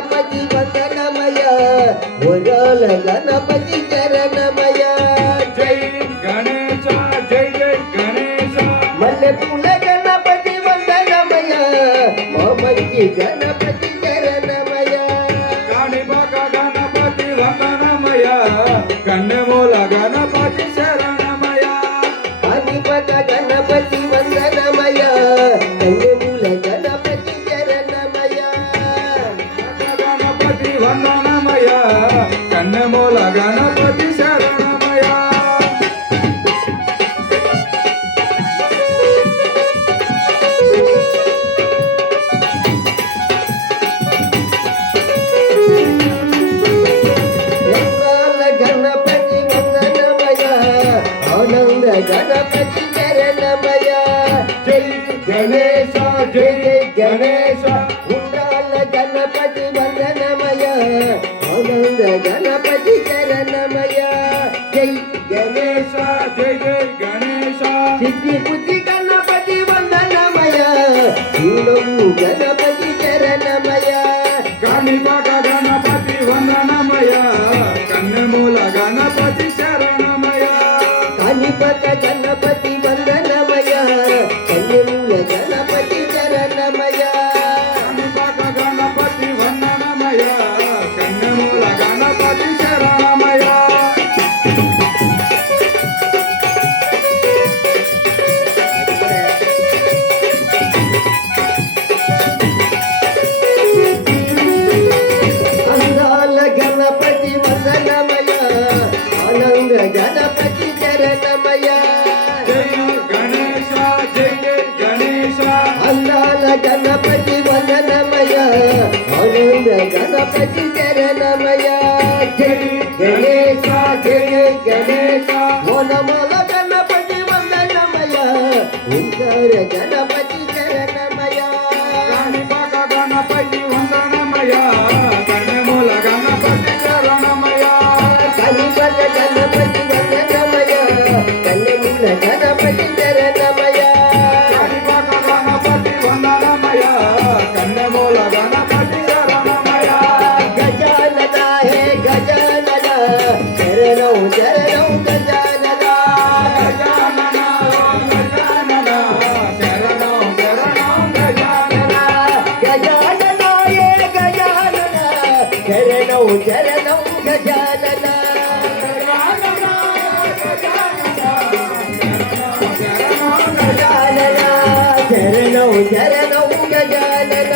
గణపతి వందనమయ వరాల గణపతి చరణమయ జై గణేశ జై జై గణేశ మల్లెపూల గణపతి వందనమయ మా మంచి గణపతి చరణమయ కాణిపాక గణపతి వందనమయ కన్నెమూల గణపతి శరణమయ కాణిపాక గణపతి వందనమయ కన్నెమూల గణపతి చరణమయ గణపతి వందనమయ కన్నెమూల గణపతి శరణమయ గణపతి వందనమయ ఆనంద గణపతి చరణమయ జై గణేశ జై జై గణేశ ఉండాల గణపతి వందనమయ ఆనంద గణపతి చరణమయ జై గణేశ జై జై గణేశ సిద్ధి బుద్ధి గణపతి వందనమయ శివుడము గణపతి చరణమయ కాణిపాక గణపతి వందనమయ కన్నెమూల గణపతి శరణమయ కాణిపాక గణపతి వందనమయ కన్యమూల గణపతి చరణమయ కాణిపాక గణపతి వందనమయ కన్నెమూల గణపతి శరణమయ అందాల గణపతి వందనమయ ఆనంద గణపతి చరణమయ జై గణేశ జై జై గణేశ అందాల గణపతి వందనమయ ఆనంద గణపతి చరణమయ జై గణేశ జై గణేశ మోనమల గణపతి వందనమయ ఓంకార గణపతి చరణమయ కాణిపాక గణపతి వందనమయ కన్నెమూల గణపతి శరణమయ కాణిపాక గణపతి వందనమయ కన్యమూల గణపతి చరణమయ కాణిపాక గణపతి వందనమయ కన్నెమూల గణపతి శరణమయ గజానన హే గజానన శరణం శరణం గజానన గజానన గజానన శరణం శరణం గజానన గజానన హే గజానన శరణం శరణం గజానన గజానన శరణం శరణం గజానన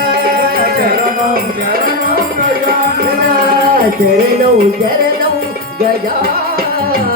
శరణం శరణం గజానన